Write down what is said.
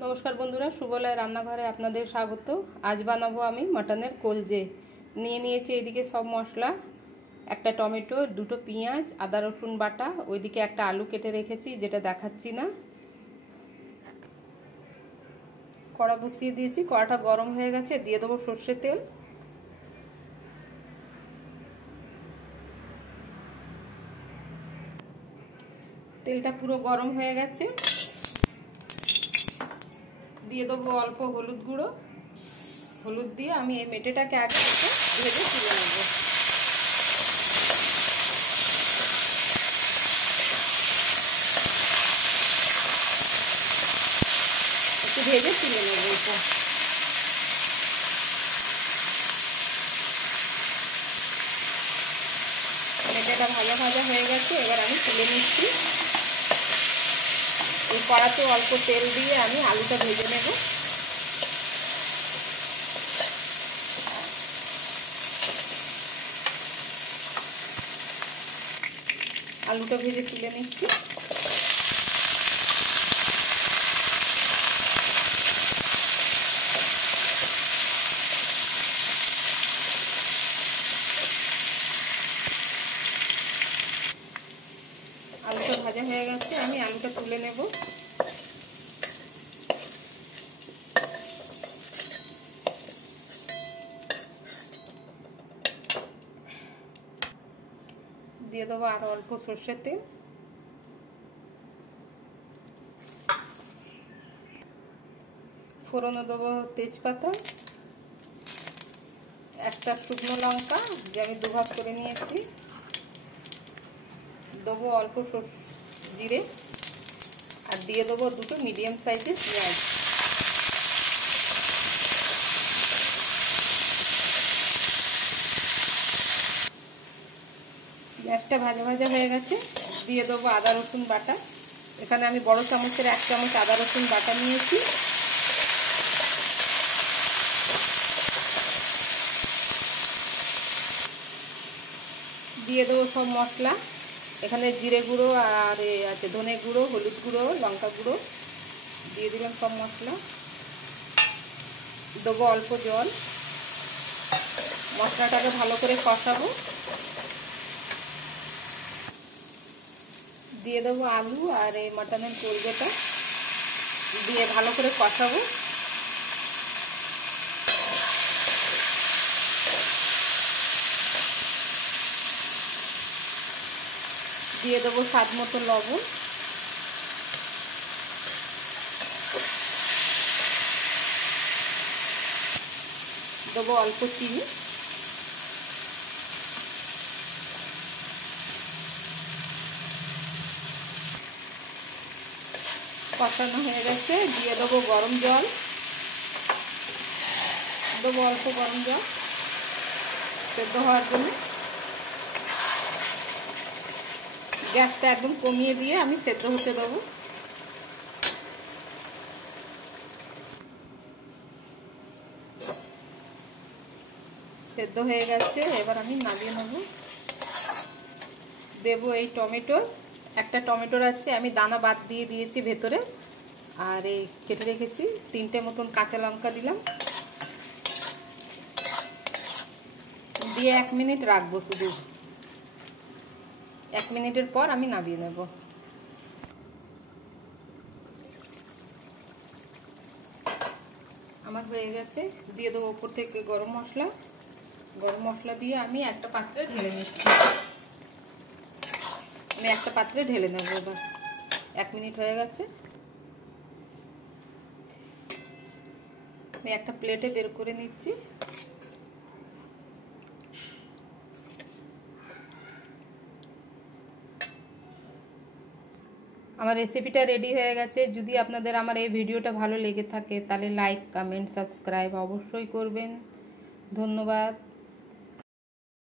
नमस्कार बंधुरा सुबलाय रान्नाघरे आपनादेर स्वागत। आज बानाबो आमी मटनेर कलजे। निये नियेछि एदिके सब मशला, एकटा टमेटो, दुटो पेंयाज, आदा रसुन बाटा, ओइदिके एकटा आलू केटे रेखेछि जेटा देखाच्छि ना। कड़ा बसिए दिएछि, कड़ाटा गरम हये गेছে, दिए देबो सर्षेर तेल। तेलटा पुरो गरम हये गेছে, দিয়ে দেবো অল্প হলুদ গুঁড়ো। হলুদ দিয়ে আমি এই মেটেটাকে আগে ভেজে তুলে নেব। একটু ভেজে তুলে নেব। এটা মেটেটা ভাজা ভাজা হয়ে গেছে, এবার আমি তুলে নিচ্ছি। এই কড়াতে অল্প তেল দিয়ে আমি আলুটা ভেজে নেব। আলুটা ভেজে তুলে নিচ্ছি। আলুটা ভাজা হয়ে গেছে, আমি আলুটা তুলে নেব। দিয়ে দেবো আরো অল্প সরষের তেল। ফোড়নে দেবো তেজপাতা, একটা শুকনো লঙ্কা যে আমি দুভাগ করে নিয়েছি, দেবো অল্প জিরে, আর দিয়ে দেবো দুটো মিডিয়াম সাইজের পেঁয়াজ। পেঁয়াজটা ভাজা ভাজা হয়ে গেছে, দিয়ে দেবো আদা রসুন বাটা। এখানে আমি বড় চামচের 1 চামচ আদা রসুন বাটা নিয়েছি। দিয়ে দেবো সব মশলা। এখানে জিরে গুঁড়ো আর আছে ধনে গুঁড়ো, হলুদ গুঁড়ো, লঙ্কা গুঁড়ো দিয়ে দিলাম সব মশলা। দেবো অল্প জল। মশলাটাকে ভালো করে কষাবো। দিয়ে দেবো আলু আর এই মাটনের কলজেটা দিয়ে ভালো করে কষাবো। দিয়ে দেবো স্বাদ মতো লবণ। দেবো অল্প চিনি। কষানো হয়ে গেছে, দিয়ে দেবো গরম জল। দেবো অল্প গরম জল সেদ্ধ হওয়ার জন্য। গ্যাসটা একদম কমিয়ে দিয়ে আমি সেদ্ধ হতে দেবো। সেদ্ধ হয়ে গেছে, এবার আমি নামিয়ে নেব। দেবো এই টমেটো, একটা টমেটোর আছে আমি দানা বাদ দিয়ে দিয়েছি ভেতরে, আর এই কেটে রেখেছি 3টে মতন কাঁচা লঙ্কা দিলাম। দিয়ে 1 মিনিট রাখবো, শুধু 1 মিনিটের পর আমি নামিয়ে নেব। আমার হয়ে গেছে, দিয়ে দেবো উপর থেকে গরম মশলা। গরম মশলা দিয়ে আমি একটা পাত্রে ঢেলে নিচ্ছি। আমি একটা পাত্রে ঢেলে নেব। এবার 1 মিনিট হয়ে গেছে, আমি একটা প্লেটে বের করে নিচ্ছি। আমার রেসিপিটা রেডি হয়ে গেছে। যদি আপনাদের আমার এই ভিডিওটা ভালো লেগে থাকে তাহলে লাইক, কমেন্ট, সাবস্ক্রাইব অবশ্যই করবেন। ধন্যবাদ।